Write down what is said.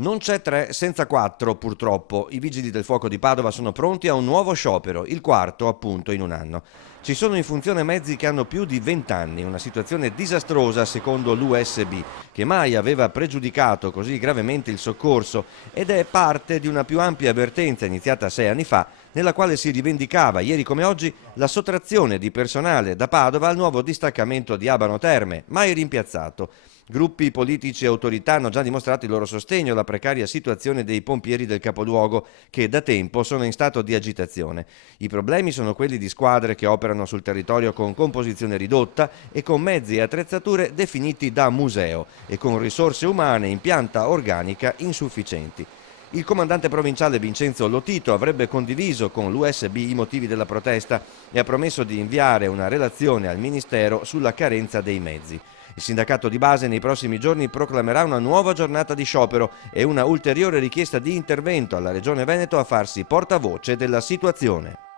Non c'è 3 senza 4, purtroppo. I vigili del fuoco di Padova sono pronti a un nuovo sciopero, il quarto appunto in un anno. Ci sono in funzione mezzi che hanno più di 20 anni, una situazione disastrosa secondo l'USB, che mai aveva pregiudicato così gravemente il soccorso ed è parte di una più ampia avvertenza iniziata 6 anni fa, nella quale si rivendicava, ieri come oggi, la sottrazione di personale da Padova al nuovo distaccamento di Abano Terme, mai rimpiazzato. Gruppi politici e autorità hanno già dimostrato il loro sostegno alla precaria situazione dei pompieri del capoluogo, che da tempo sono in stato di agitazione. I problemi sono quelli di squadre che operano sul territorio con composizione ridotta e con mezzi e attrezzature definiti da museo e con risorse umane in pianta organica insufficienti. Il comandante provinciale Vincenzo Lotito avrebbe condiviso con l'USB i motivi della protesta e ha promesso di inviare una relazione al Ministero sulla carenza dei mezzi. Il sindacato di base nei prossimi giorni proclamerà una nuova giornata di sciopero e una ulteriore richiesta di intervento alla Regione Veneto a farsi portavoce della situazione.